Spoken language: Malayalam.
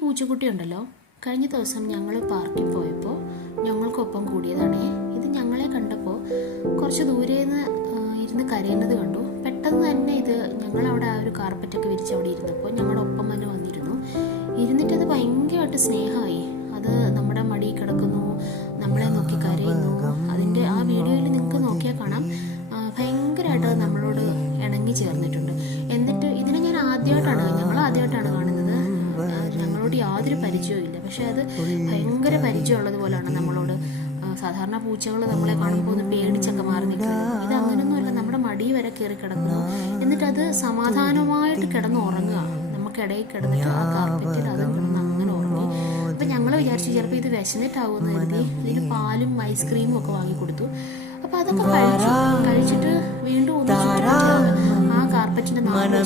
പൂച്ചക്കുട്ടി ഉണ്ടല്ലോ, കഴിഞ്ഞ ദിവസം ഞങ്ങൾ പാർക്കിൽ പോയപ്പോൾ ഞങ്ങൾക്കൊപ്പം കൂടിയതാണേ. ഇത് ഞങ്ങളെ കണ്ടപ്പോൾ കുറച്ച് ദൂരേന്ന് ഇരുന്ന് കരയുന്നത് കണ്ടു. പെട്ടെന്ന് തന്നെ ഇത് ഞങ്ങളവിടെ ആ ഒരു കാർപ്പറ്റൊക്കെ വിരിച്ച് അവിടെ ഇരുന്നപ്പോൾ ഞങ്ങളുടെ ഒപ്പം തന്നെ വന്നിരുന്നു. ഇരുന്നിട്ട് അത് ഭയങ്കരമായിട്ട് സ്നേഹമായി. അത് നമ്മുടെ മടിയിൽ കിടക്കുന്നു, നമ്മളെ നോക്കി കരയുന്നു. അതിൻ്റെ ആ വീഡിയോയിൽ നിങ്ങൾക്ക് നോക്കിയാൽ കാണാം, ഭയങ്കരമായിട്ട് അത് നമ്മളോട് ഇണങ്ങി ചേർന്നിട്ടുണ്ട്. എന്നിട്ട് ഇതിനെ ഞങ്ങൾ ആദ്യമായിട്ടാണ് കാണുന്നത്. ഞങ്ങളോട് യാതൊരു പരിചയവും ഇല്ല, പക്ഷെ അത് ഭയങ്കര പരിചയമുള്ളത് പോലെയാണ് നമ്മളോട്. സാധാരണ പൂച്ചകൾ നമ്മളെ കാണുമ്പോൾ ഒന്ന് പേടിച്ചൊക്കെ മാറി നിൽക്കുന്നത്. ഇത് അങ്ങനെയൊന്നുമല്ല, നമ്മുടെ മടി വരെ കയറി കിടക്കുന്നു. എന്നിട്ട് അത് സമാധാനമായിട്ട് കിടന്ന് ഉറങ്ങുക. നമുക്കിടയിൽ കിടന്നിട്ട് ആ കാർപ്പറ്റിൽ അതും കിടന്ന് അങ്ങനെ ഉറങ്ങി. അപ്പം ഞങ്ങൾ വിചാരിച്ചു ചിലപ്പോൾ ഇത് വിശന്നിട്ടാവുമെന്ന് കരുതി ഇതിന് പാലും ഐസ്ക്രീമും ഒക്കെ വാങ്ങിക്കൊടുത്തു. അപ്പം അതൊക്കെ കഴിച്ചിട്ട് വീണ്ടും ആ കാർപ്പറ്റിന്റെ നാല്